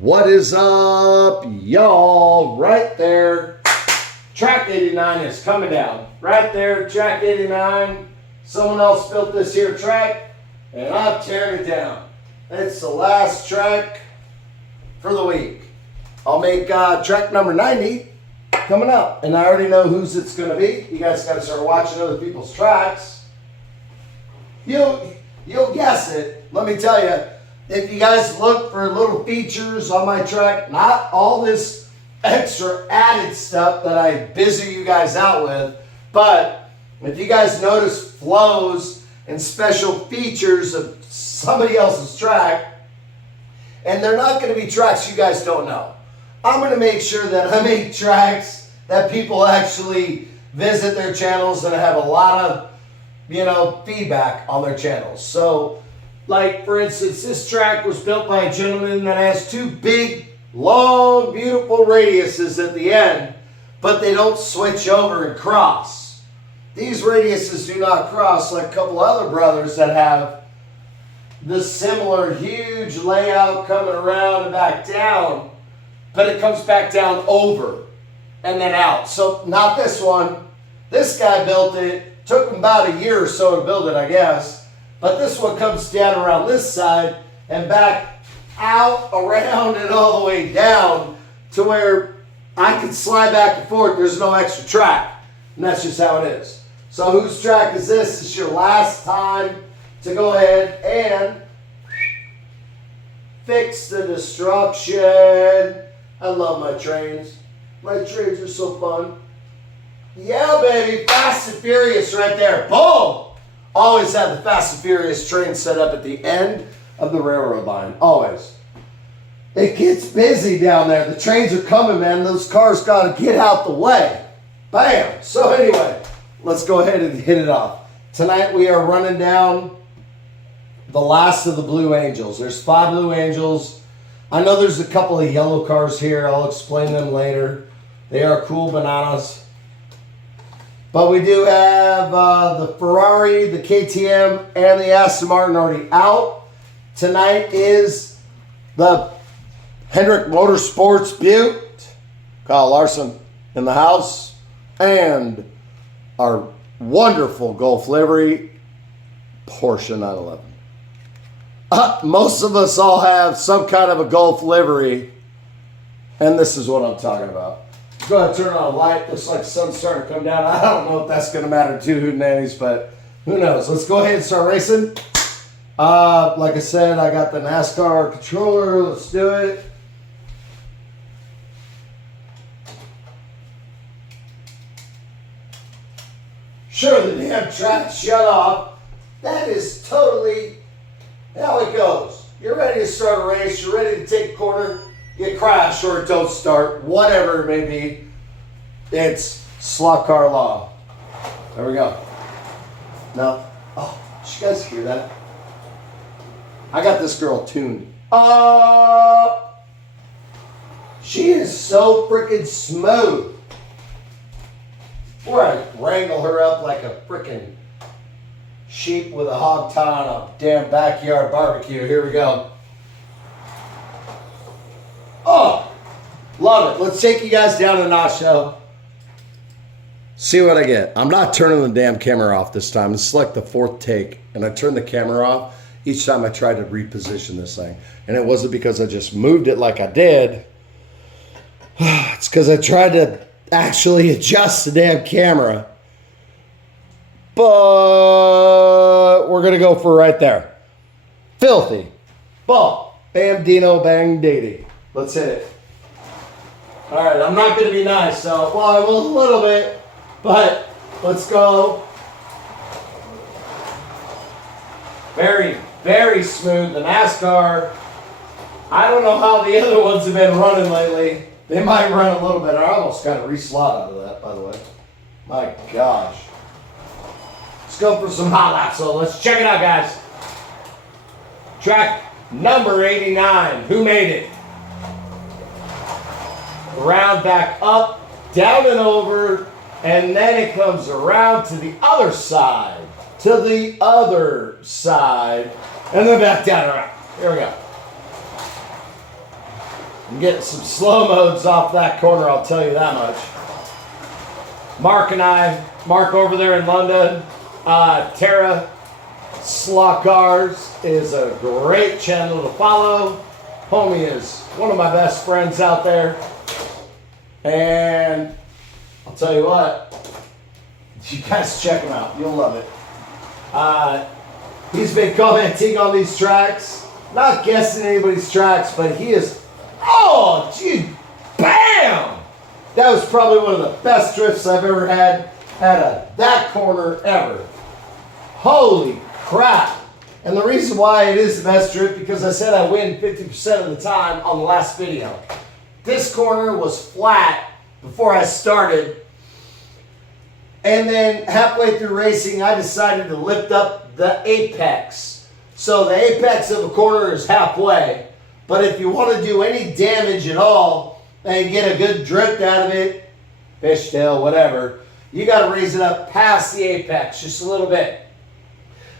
What is up, y'all? Right there, track 89 is coming down. Right there, track 89. Someone else built this here track, and I'm tearing it down. It's the last track for the week. I'll make track number 90 coming up, and I already know whose it's going to be. You guys got to start watching other people's tracks. You'll guess it. Let me tell you, if you guys look for little features on my track, not all this extra added stuff that I busy you guys out with, but if you guys notice flows and special features of somebody else's track, and they're not going to be tracks you guys don't know. I'm going to make sure that I make tracks that people actually visit their channels and have a lot of, feedback on their channels. So, like, for instance, this track was built by a gentleman that has two big, long, beautiful radiuses at the end, but they don't switch over and cross. These radiuses do not cross like a couple other brothers that have this similar huge layout coming around and back down, but it comes back down over and then out. So not this one. This guy built it. Took him about a year or so to build it, I guess. But this one comes down around this side and back out, around, and all the way down to where I can slide back and forth. There's no extra track. And that's just how it is. So whose track is this? It's your last time to go ahead and fix the destruction. I love my trains. My trains are so fun. Yeah, baby. Fast and Furious right there. Boom! Always have the Fast and Furious train set up at the end of the railroad line. Always. It gets busy down there. The trains are coming, man. Those cars got to get out the way. Bam! So anyway, let's go ahead and hit it off. Tonight we are running down the last of the Blue Angels. There's 5 Blue Angels. I know there's a couple of yellow cars here. I'll explain them later. They are cool bananas. But we do have the Ferrari, the KTM, and the Aston Martin already out. Tonight is the Hendrick Motorsports Butte. Kyle Larson in the house. And our wonderful Gulf livery, Porsche 911. Most of us all have some kind of a Gulf livery. And this is what I'm talking about. Go ahead and turn on a light. Looks like the sun's starting to come down. I don't know if that's going to matter to hootenannies, but who knows. Let's go ahead and start racing. Like I said, I got the NASCAR controller. Let's do it. Sure, the damn track shut off. That is totally how it goes. You're ready to start a race. You're ready to take a corner. You crash or it don't start, whatever it may be. It's slot car law. There we go. Now, did you guys hear that? I got this girl tuned up. She is so freaking smooth. Before I wrangle her up like a freaking sheep with a hog tie on a damn backyard barbecue. Here we go. Oh, love it. Let's take you guys down a notch, though. See what I get. I'm not turning the damn camera off this time. This is like the 4th take, and I turned the camera off each time I tried to reposition this thing. And it wasn't because I just moved it like I did. It's because I tried to actually adjust the damn camera. But we're going to go for right there. Filthy. Ball. Bam, Dino, bang, Diddy. Let's hit it. All right, I'm not going to be nice, so, well, I will a little bit, but let's go. Very, very smooth. The NASCAR, I don't know how the other ones have been running lately. They might run a little bit. I almost got a reslot out of that, by the way. My gosh. Let's go for some hot laps, so let's check it out, guys. Track number 89. Who made it? Around, back up, down and over, and then it comes around to the other side, and then back down and around. Here we go. I'm getting some slow modes off that corner, I'll tell you that much. Mark over there in London, Tara Slocars is a great channel to follow. Homie is one of my best friends out there. And I'll tell you what, you guys check him out. You'll love it. He's been commenting on these tracks, not guessing anybody's tracks, but he is, oh, gee, bam! That was probably one of the best drifts I've ever had at that corner ever. Holy crap. And the reason why it is the best drift, because I said I win 50% of the time on the last video. This corner was flat before I started. And then halfway through racing, I decided to lift up the apex. So the apex of a corner is halfway. But if you want to do any damage at all and get a good drift out of it, fishtail, whatever, you got to raise it up past the apex just a little bit.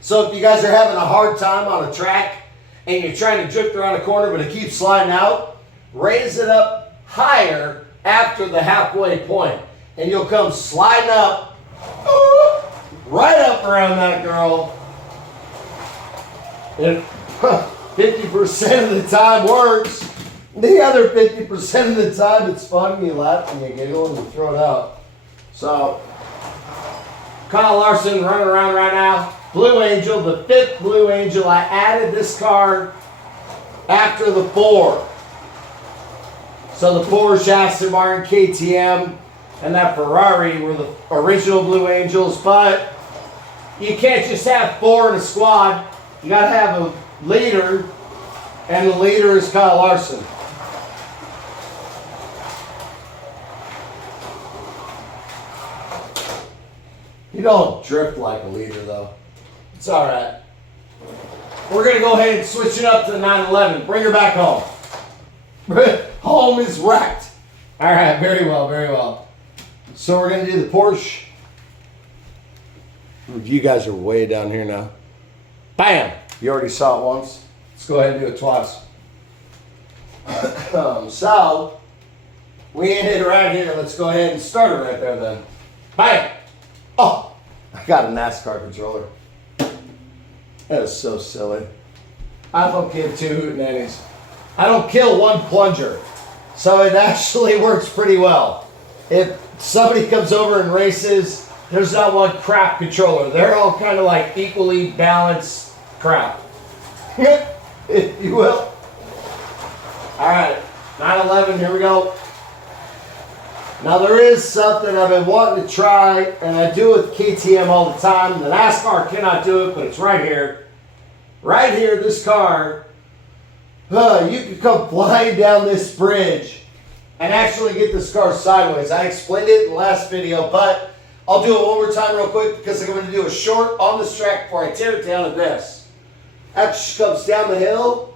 So if you guys are having a hard time on a track and you're trying to drift around a corner but it keeps sliding out, raise it up higher after the halfway point. And you'll come sliding up, right up around that girl. And 50% of the time works. The other 50% of the time it's fun, you laugh and you giggle and you throw it out. So, Kyle Larson running around right now. Blue Angel, the 5th Blue Angel. I added this car after the 4. So the Porsche, Aston Martin, KTM, and that Ferrari were the original Blue Angels. But you can't just have 4 in a squad. You got to have a leader, and the leader is Kyle Larson. You don't drift like a leader, though. It's all right. We're going to go ahead and switch it up to the 911. Bring her back home. Home is wrecked. All right, very well, very well. So we're going to do the Porsche. You guys are way down here now. Bam! You already saw it once. Let's go ahead and do it twice. So, we ended right here. Let's go ahead and start it right there then. Bam! Oh, I got a NASCAR controller. That is so silly. I don't give 2 hootenannies. I don't kill 1 plunger. So it actually works pretty well. If somebody comes over and races, there's not 1 crap controller. They're all kind of like equally balanced crap. If you will. Alright, 911, here we go. Now there is something I've been wanting to try, and I do it with KTM all the time. The NASCAR cannot do it, but it's right here. Right here, this car, you can come flying down this bridge and actually get this car sideways. I explained it in the last video, but I'll do it one more time real quick because I'm going to do a short on this track before I tear it down at this. After she comes down the hill,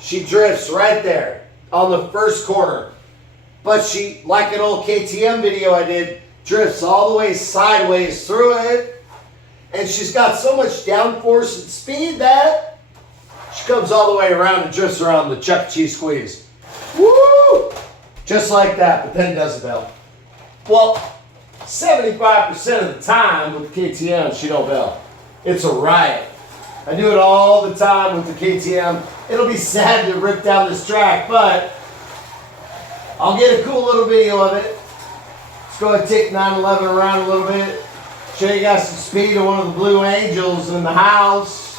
she drifts right there on the first corner. But she, like an old KTM video I did, drifts all the way sideways through it. And she's got so much downforce and speed that she comes all the way around and drifts around the Chuck E. Cheese squeeze. Woo! Just like that, but then does a bell. Well, 75% of the time with the KTM, she don't bell. It's a riot. I do it all the time with the KTM. It'll be sad to rip down this track, but I'll get a cool little video of it. Let's go ahead and take 911 around a little bit. Show you guys some speed of one of the Blue Angels in the house.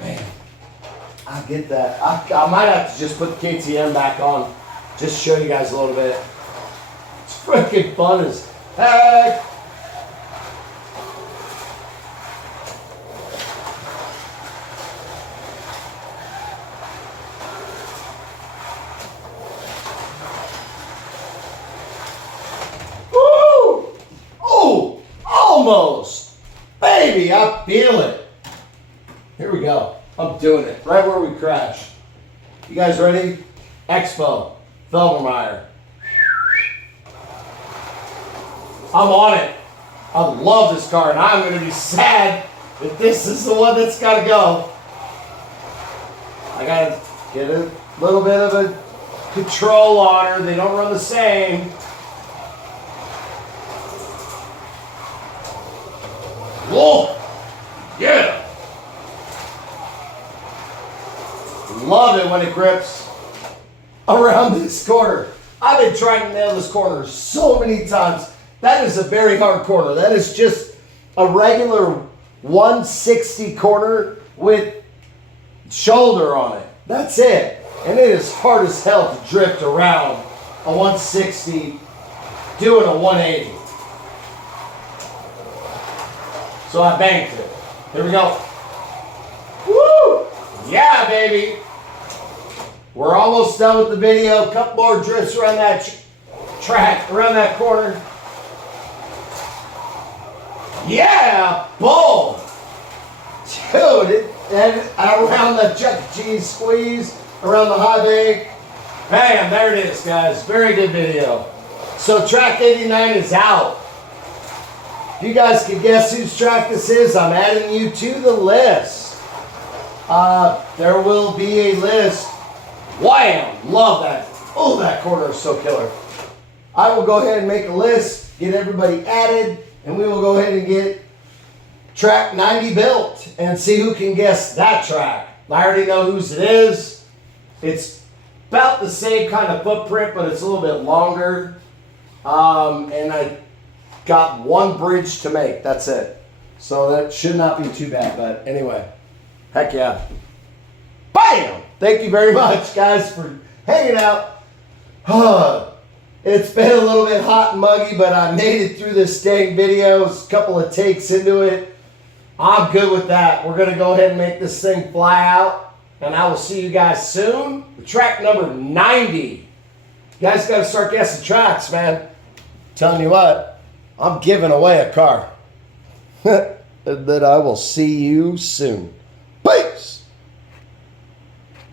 Man, I get that. I might have to just put the KTM back on. Just show you guys a little bit. It's freaking fun as heck. Almost. Baby, I feel it. Here we go. I'm doing it. Right where we crashed. You guys ready? Expo. Felbermeyer. I'm on it. I love this car, and I'm going to be sad that this is the one that's got to go. I gotta get a little bit of a control on her. They don't run the same. Whoa! Yeah! Love it when it grips around this corner. I've been trying to nail this corner so many times. That is a very hard corner. That is just a regular 160 corner with shoulder on it. That's it. And it is hard as hell to drift around a 160 doing a 180. So I banked it. Here we go. Woo! Yeah, baby. We're almost done with the video. A couple more drifts around that track, around that corner. Yeah, boom. Dude, and around the Chuck E. Cheese squeeze, around the high bank. Bam, there it is, guys. Very good video. So track 89 is out. If you guys can guess whose track this is, I'm adding you to the list. There will be a list. Wham! Love that. Oh, that corner is so killer. I will go ahead and make a list, get everybody added, and we will go ahead and get track 90 built and see who can guess that track. I already know whose it is. It's about the same kind of footprint, but it's a little bit longer. And I got one bridge to make. That's it. So that should not be too bad. But anyway, heck yeah. Bam! Thank you very much, guys, for hanging out. It's been a little bit hot and muggy, but I made it through this dang video. It's a couple of takes into it. I'm good with that. We're going to go ahead and make this thing fly out, and I will see you guys soon. Track number 90. You guys got to start guessing tracks, man. Telling you what, I'm giving away a car. And then I will see you soon.